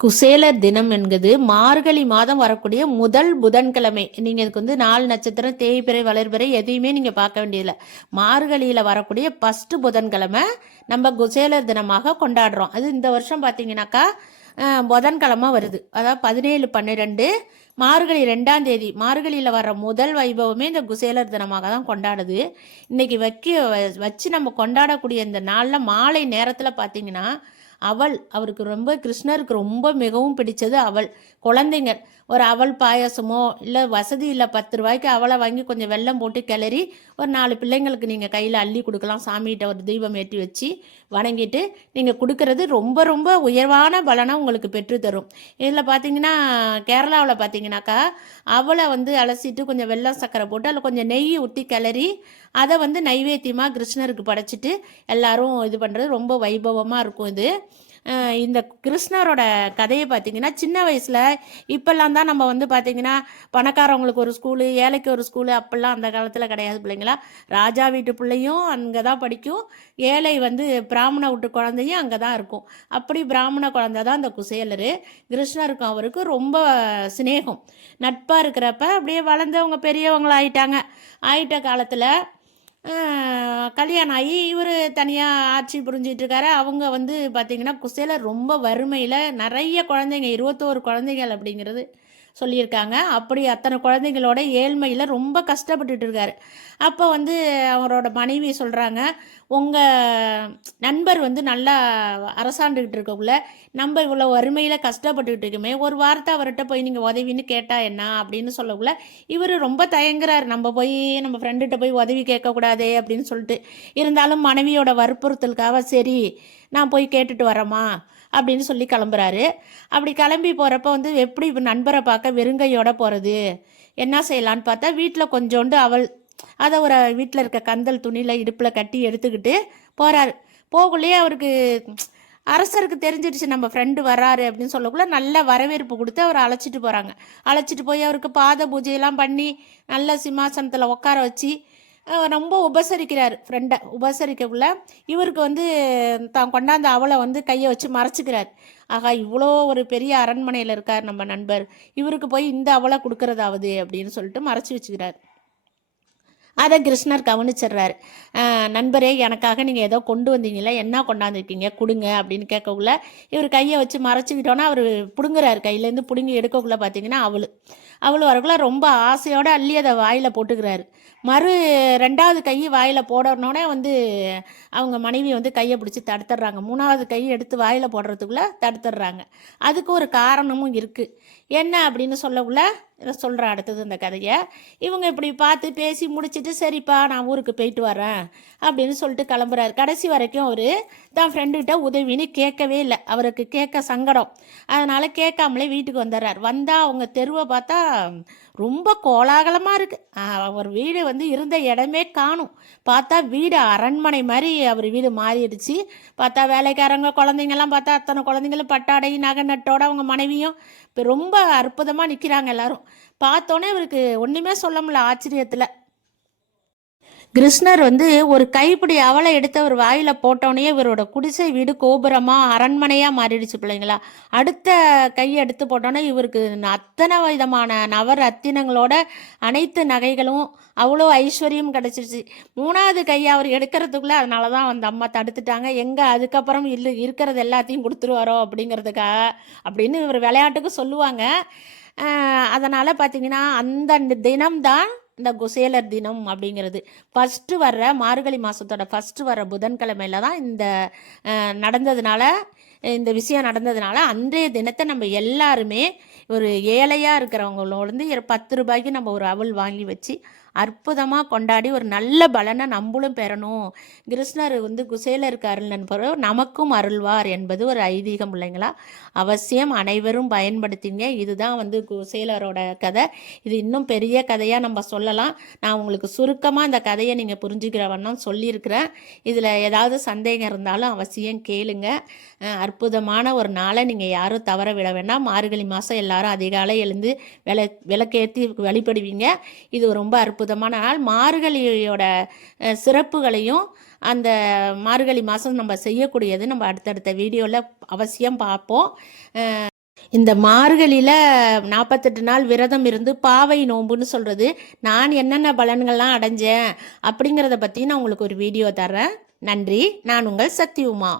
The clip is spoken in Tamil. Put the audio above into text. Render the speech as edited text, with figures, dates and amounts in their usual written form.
குசேலர் தினம் என்கிறது மார்கழி மாதம் வரக்கூடிய முதல் புதன்கிழமை. நீங்கள் இதுக்கு வந்து 4 நட்சத்திரம் தேய்பிறை வளர்பிறை எதையுமே நீங்கள் பார்க்க வேண்டியதில்லை. மார்கழியில் வரக்கூடிய ஃபஸ்ட்டு புதன்கிழமை நம்ம குசேலர் தினமாக கொண்டாடுறோம். அது இந்த வருஷம் பார்த்தீங்கன்னாக்கா புதன்கிழமை வருது. அதாவது 17/12 மார்கழி 2ஆம் தேதி. மார்கழியில் வர்ற முதல் வைபவமே இந்த குசேலர் தினமாக தான் கொண்டாடுது. இன்றைக்கி வச்சு நம்ம கொண்டாடக்கூடிய இந்த நாளில் மாலை நேரத்தில் பார்த்தீங்கன்னா அவருக்கு ரொம்ப கிருஷ்ணருக்கு ரொம்ப மிகவும் பிடிச்சது அவள். குழந்தைங்க ஒரு அவள் பாயாசமோ இல்லை வசதி இல்லை 10 ரூபாய்க்கு அவளை வாங்கி கொஞ்சம் வெல்லம் போட்டு கிளறி ஒரு 4 பிள்ளைங்களுக்கு நீங்கள் கையில் அள்ளி கொடுக்கலாம். சாமிகிட்ட ஒரு தீபம் ஏற்றி வச்சு வணங்கிட்டு நீங்கள் கொடுக்கறது ரொம்ப ரொம்ப உயர்வான பலனை உங்களுக்கு பெற்றுத்தரும். இதில் பார்த்தீங்கன்னா கேரளாவில் பார்த்தீங்கன்னாக்கா அவளை வந்து அலசிட்டு கொஞ்சம் வெல்லம் சர்க்கரை போட்டு அதில் கொஞ்சம் நெய் ஊற்றி கிளறி அதை வந்து நைவேத்தியமாக கிருஷ்ணருக்கு படைச்சிட்டு எல்லாரும் இது பண்ணுறது ரொம்ப வைபவமாக இருக்கும். இந்த கிருஷ்ணரோட கதையை பார்த்திங்கன்னா சின்ன வயசில் இப்போல்லாம் தான் நம்ம வந்து பார்த்திங்கன்னா பணக்காரவங்களுக்கு ஒரு ஸ்கூலு ஏழைக்கு ஒரு ஸ்கூலு அப்போல்லாம் அந்த காலத்தில் கிடையாது பிள்ளைங்களா. ராஜா வீட்டு பிள்ளையும் அங்கே தான் படிக்கும், ஏழை வந்து பிராமண வீட்டு குழந்தையும் அங்கே தான் இருக்கும். அப்படி பிராமண குழந்தை தான் இந்த குசேலர். கிருஷ்ணருக்கும் அவருக்கு ரொம்ப சிநேகம் நட்பாக இருக்கிறப்ப அப்படியே வளர்ந்தவங்க பெரியவங்களாயிட்டாங்க. ஆயிட்ட காலத்தில் கல்யாணம் ஆகி இவர் தனியாக ஆட்சி புரிஞ்சிட்ருக்காரு. அவங்க வந்து பார்த்திங்கன்னா குசேலர் ரொம்ப வறுமையில் நிறைய குழந்தைங்க 21 குழந்தைகள் அப்படிங்கிறது சொல்லியிருக்காங்க. அப்படி அத்தனை குழந்தைங்களோட ஏழ்மையில் ரொம்ப கஷ்டப்பட்டுட்டு இருக்காரு. அப்போ வந்து அவரோட மனைவி சொல்கிறாங்க, உங்கள் நண்பர் வந்து நல்லா அரசாண்டுக்கிட்டு இருக்கக்குள்ள நம்ம இவ்வளோ வறுமையில் கஷ்டப்பட்டுக்கிட்டு இருக்குமே, ஒரு வார்த்தை அவர்கிட்ட போய் நீங்கள் உதவின்னு கேட்டால் என்ன அப்படின்னு சொல்லக்குள்ள இவர் ரொம்ப தயங்குறார். நம்ம ஃப்ரெண்டுகிட்ட போய் உதவி கேட்கக்கூடாதே அப்படின்னு சொல்லிட்டு. இருந்தாலும் மனைவியோட வற்புறுத்தலுக்காக சரி நான் போய் கேட்டுட்டு வரேம்மா அப்படின்னு சொல்லி கிளம்புறாரு. அப்படி கிளம்பி போகிறப்ப வந்து எப்படி நண்பரை பார்க்க வெறுங்கையோட போகிறது, என்ன செய்யலான்னு பார்த்தா வீட்டில் கொஞ்சோண்டு அவள் அதை ஒரு வீட்டில் இருக்க கந்தல் துணியில் இடுப்பில் கட்டி எடுத்துக்கிட்டு போகிறாரு. போகலையே அவருக்கு அரசருக்கு தெரிஞ்சிடுச்சு நம்ம ஃப்ரெண்டு வராரு அப்படின்னு சொல்லக்குள்ள நல்ல வரவேற்பு கொடுத்து அவரை அழைச்சிட்டு போகிறாங்க. அழைச்சிட்டு போய் அவருக்கு பாத பூஜையெல்லாம் பண்ணி நல்ல சிம்மாசனத்தில் உட்கார வச்சு ரொம்ப உபசரிக்கிறார். ஃப்ரெண்டை உபசரிக்கக்குள்ள இவருக்கு வந்து தான் கொண்டாந்த அவளை வந்து கையை வச்சு மறைச்சிக்கிறார். ஆகா, இவ்வளோ ஒரு பெரிய அரண்மனையில் இருக்கார் நம்ம நண்பர், இவருக்கு போய் இந்த அவளை கொடுக்கறதாவது அப்படின்னு சொல்லிட்டு மறைச்சி வச்சுக்கிறார். அதை கிருஷ்ணர் கவனிச்சிடுறாரு. நண்பரே, எனக்காக நீங்கள் ஏதோ கொண்டு வந்தீங்களா, என்ன கொண்டாந்துருக்கீங்க கொடுங்க அப்படின்னு கேட்கக்குள்ள இவர் கையை வச்சு மறைச்சிக்கிட்டோன்னா அவர் பிடுங்குறாரு. கையிலேருந்து பிடுங்கி எடுக்கக்குள்ள பார்த்தீங்கன்னா அவள் வரக்குள்ள ரொம்ப ஆசையோடு அள்ளி அதை வாயில் போட்டுக்கிறாரு. 2வது கை வாயில் போடணுன்னே வந்து அவங்க மனைவி வந்து கையை பிடிச்சி தடுத்துடுறாங்க. 3வது கை எடுத்து வாயில் போடுறதுக்குள்ளே தடுத்துடுறாங்க. அதுக்கு ஒரு காரணமும் இருக்குது. என்ன அப்படின்னு சொல்லக்குள்ள இதை சொல்கிறேன் அடுத்தது இந்த கதையை. இவங்க இப்படி பார்த்து பேசி முடிச்சுட்டு சரிப்பா நான் ஊருக்கு போயிட்டு வரேன் அப்படின்னு சொல்லிட்டு கிளம்புறாரு. கடைசி வரைக்கும் அவர் தான் ஃப்ரெண்டுக்கிட்ட உதவின்னு கேட்கவே இல்லை. அவருக்கு கேட்க சங்கடம். அதனால் கேட்காமலே வீட்டுக்கு வந்துடுறார். வந்தால் அவங்க தெருவை பார்த்தா ரொம்ப கோலாகலமாக இருக்குது. அவர் வீடு வந்து இருந்த இடமே காணும். பார்த்தா வீடு அரண்மனை மாதிரி அவர் வீடு மாறிடுச்சு. பார்த்தா வேலைக்காரங்க குழந்தைங்கள்லாம் பார்த்தா அத்தனை குழந்தைங்களும் பட்டாடை நகை நட்டோட அவங்க மனைவியும் இப்போ ரொம்ப அற்புதமாக நிற்கிறாங்க எல்லாரும். பார்த்தோன்னே இவருக்கு ஒன்றுமே சொல்ல முடியல ஆச்சரியத்தில். கிருஷ்ணர் வந்து ஒரு கைப்பிடி அவளை எடுத்து அவர் வாயில் போட்டோன்னே இவரோட குடிசை வீடு கோபுரமாக அரண்மனையாக மாறிடுச்சு பிள்ளைங்களா. அடுத்த கையை எடுத்து போட்டோன்னே இவருக்கு அத்தனை விதமான நவரத்தினங்களோட அனைத்து நகைகளும் அவ்வளோ ஐஸ்வர்யம் கிடச்சிருச்சு. 3வது கையை அவர் எடுக்கிறதுக்குள்ளே அதனால தான் அந்த அம்மா தடுத்துட்டாங்க. எங்கே அதுக்கப்புறம் இருக்கிறது எல்லாத்தையும் கொடுத்துருவாரோ அப்படிங்கிறதுக்காக அப்படின்னு இவர் விளையாட்டுக்கு சொல்லுவாங்க. அதனால் பார்த்தீங்கன்னா அந்த தினம்தான் இந்த குசேலர் தினம் அப்படிங்கிறது. ஃபஸ்ட்டு வர்ற மார்கழி மாதத்தோட ஃபஸ்ட்டு வர்ற புதன்கிழமையில தான் இந்த விஷயம் நடந்ததுனால அன்றைய தினத்தை நம்ம எல்லாருமே ஒரு ஏழையாக இருக்கிறவங்களோட 10 ரூபாய்க்கு நம்ம ஒரு அவல் வாங்கி வச்சு அற்புதமாக கொண்டாடி ஒரு நல்ல பலனை நம்மளும் பெறணும். கிருஷ்ணர் வந்து குசேலருக்கு அருள்னன் பிறகு நமக்கும் அருள்வார் என்பது ஒரு ஐதீகம் இல்லைங்களா. அவசியம் அனைவரும் பயன்படுத்திங்க. இதுதான் வந்து குசேலரோட கதை. இது இன்னும் பெரிய கதையாக நம்ம சொல்லலாம். நான் உங்களுக்கு சுருக்கமாக இந்த கதையை நீங்கள் புரிஞ்சுக்கிற வண்ணம் சொல்லியிருக்கிறேன். இதில் ஏதாவது சந்தேகம் இருந்தாலும் அவசியம் கேளுங்க. அற்புதமான ஒரு நாளை நீங்கள் யாரும் தவற விட வேண்டாம். மார்கழி மாதம் எல்லாரும் அதிகாலை எழுந்து விளக்கேற்றி வழிபடுவீங்க. இது ரொம்ப அற்புதமான நாள். மார்கழியோட சிறப்புகளையும் அந்த மார்கழி மாதம் நம்ம செய்யக்கூடியது நம்ம அடுத்தடுத்த வீடியோவில் அவசியம் பார்ப்போம். இந்த மார்கழியில் 48 நாள் விரதம் இருந்து பாவை நோன்புன்னு சொல்கிறது, நான் என்னென்ன பலன்கள்லாம் அடைஞ்சேன் அப்படிங்கிறத பற்றி நான் உங்களுக்கு ஒரு வீடியோ தர்றேன். நன்றி. நான் உங்கள் சக்தி உமா.